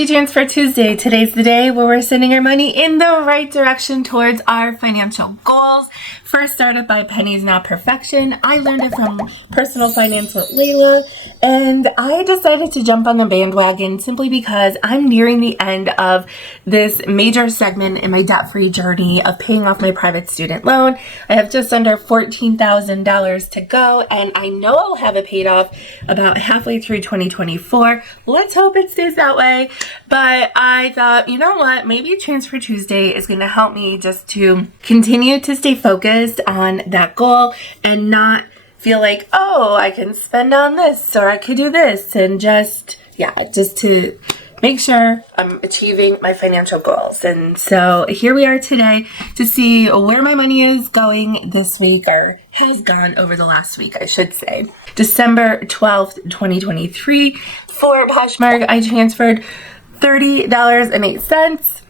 Happy Transfer Tuesday. Today's the day where we're sending our money in the right direction towards our financial goals. First started by Pennies Not Perfection. I learned it from Personal Finance with Layla, and I decided to jump on the bandwagon simply because I'm nearing the end of this major segment in my debt-free journey of paying off my private student loan. I have just under $14,000 to go, and I know I'll have it paid off about halfway through 2024. Let's hope it stays that way. But I thought, you know what, maybe Transfer Tuesday is going to help me just to continue to stay focused on that goal and not feel like, oh, I can spend on this or I could do this, and just to make sure I'm achieving my financial goals. And so here we are today to see where my money is going this week, or has gone over the last week, I should say. December 12th, 2023. For Poshmark, I transferred $30.08.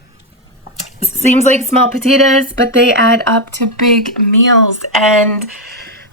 Seems like small potatoes, but they add up to big meals. And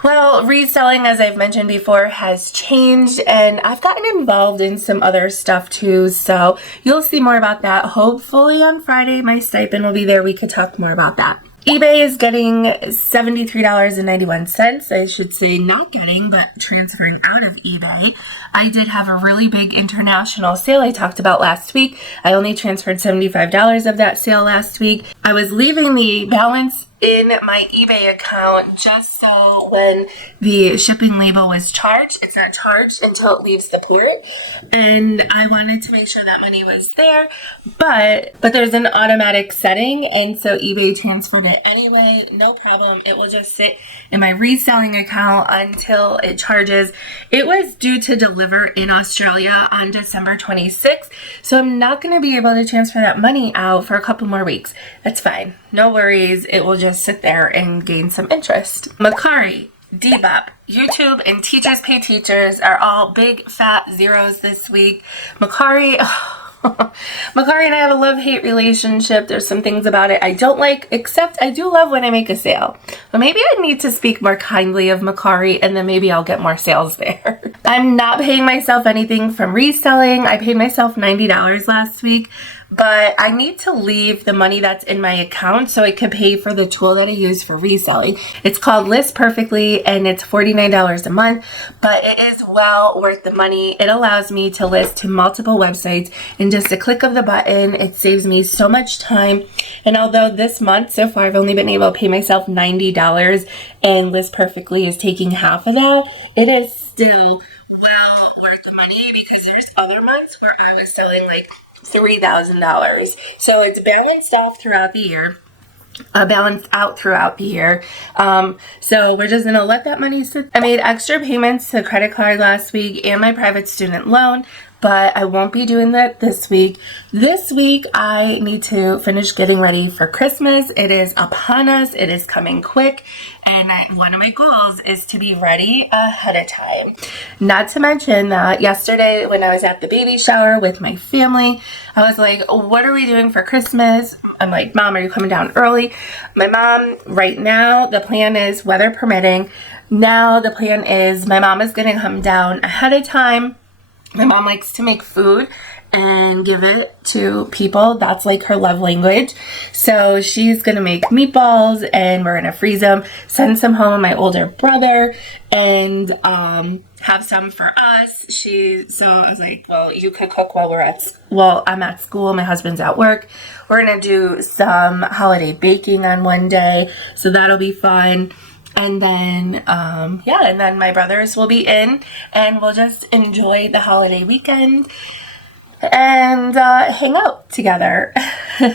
well, reselling, as I've mentioned before, has changed, and I've gotten involved in some other stuff too, so you'll see more about that. Hopefully on Friday, my stipend will be there. We could talk more about that. eBay is getting $73.91. I should say not getting, but transferring out of eBay. I did have a really big international sale I talked about last week. I only transferred $75 of that sale last week. I was leaving the balance in my eBay account just so when the shipping label was charged, it's not charged until it leaves the port, and I wanted to make sure that money was there, but there's an automatic setting, and so eBay transferred it anyway, no problem. It will just sit in my reselling account until it charges. It was due to deliver in Australia on December 26th, so I'm not going to be able to transfer that money out for a couple more weeks. That's fine, no worries. It will just sit there and gain some interest. Macari, Debop, YouTube, and Teachers Pay Teachers are all big fat zeros this week. Macari and I have a love-hate relationship. There's some things about it I don't like, except I do love when I make a sale. But maybe I need to speak more kindly of Macari, and then maybe I'll get more sales there. I'm not paying myself anything from reselling. I paid myself $90 last week, but I need to leave the money that's in my account so I can pay for the tool that I use for reselling. It's called List Perfectly, and it's $49 a month, but it is well worth the money. It allows me to list to multiple websites in just a click of the button. It saves me so much time. And although this month so far I've only been able to pay myself $90 and List Perfectly is taking half of that, it is still well worth the money because there's other months where I was selling like $3,000. So it's balanced out throughout the year. So we're just gonna let that money sit. I made extra payments to credit card last week and my private student loan, but I won't be doing that this week. This week, I need to finish getting ready for Christmas. It is upon us. It is coming quick. And one of my goals is to be ready ahead of time. Not to mention that yesterday when I was at the baby shower with my family, I was like, what are we doing for Christmas? I'm like, Mom, are you coming down early? My mom, right now, the plan is, weather permitting, now the plan is my mom is going to come down ahead of time. My mom likes to make food and give it to people. That's like her love language. So she's going to make meatballs and we're going to freeze them, send some home to my older brother, and have some for us. So I was like, well, you could cook while I'm at school. My husband's at work. We're going to do some holiday baking on one day. So that'll be fun. And then, and then my brothers will be in, and we'll just enjoy the holiday weekend and hang out together.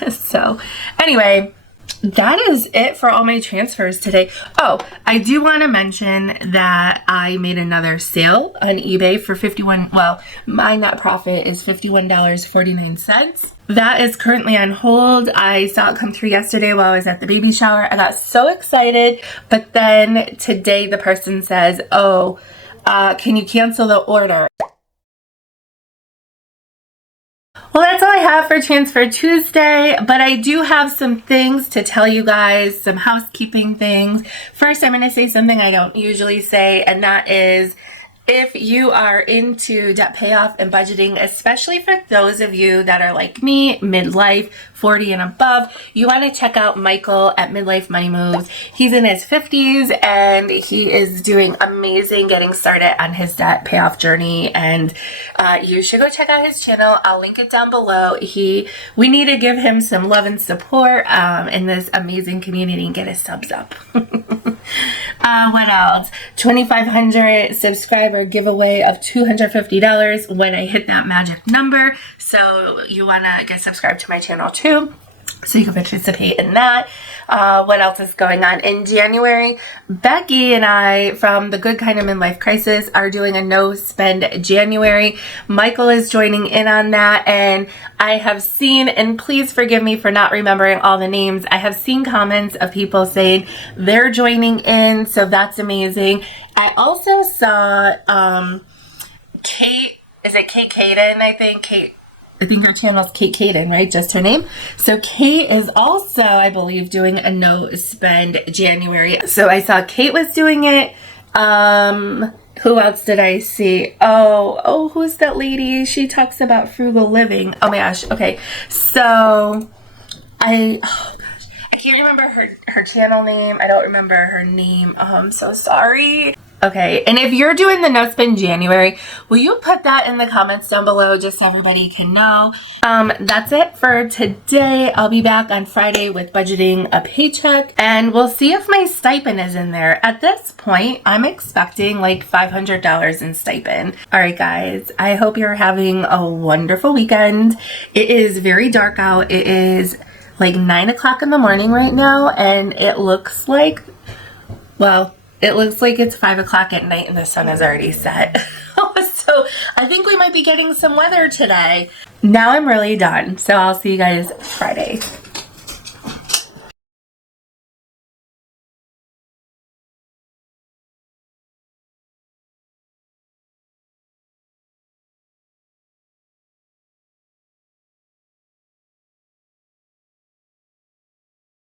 So anyway, that is it for all my transfers today. Oh, I do want to mention that I made another sale on eBay for my net profit is $51.49. That is currently on hold. I saw it come through yesterday while I was at the baby shower. I got so excited, but then today the person says, can you cancel the order? Well, that's all I have for Transfer Tuesday, but I do have some things to tell you guys, some housekeeping things. First, I'm going to say something I don't usually say, and that is If you are into debt payoff and budgeting, especially for those of you that are like me, midlife, 40 and above, you want to check out Michael at Midlife Money Moves. He's in his 50s and he is doing amazing getting started on his debt payoff journey. And you should go check out his channel. I'll link it down below. We need to give him some love and support in this amazing community and get his subs up. What else? 2,500 subscriber giveaway of $250 when I hit that magic number. So you want to get subscribed to my channel too, so you can participate in that. What else is going on? In January, Becky and I from the Good Kind of Midlife Crisis are doing a no spend January. Michael is joining in on that, and I have seen, and please forgive me for not remembering all the names, I have seen comments of people saying they're joining in, so that's amazing. I also saw Kate, is it Kate Caden? I think her channel is Kate Caden, right? Just her name. So Kate is also, I believe, doing a no spend January. So I saw Kate was doing it. Who else did I see? Oh, who's that lady? She talks about frugal living. Oh my gosh. Okay. So I can't remember her channel name. I don't remember her name. Oh, I'm so sorry. Okay, and if you're doing the no spend January, will you put that in the comments down below just so everybody can know? That's it for today. I'll be back on Friday with budgeting a paycheck, and we'll see if my stipend is in there. At this point, I'm expecting like $500 in stipend. All right, guys, I hope you're having a wonderful weekend. It is very dark out. It is like 9 o'clock in the morning right now, and it looks like, well, it looks like it's 5 o'clock at night and the sun has already set. So I think we might be getting some weather today. Now I'm really done. So I'll see you guys Friday.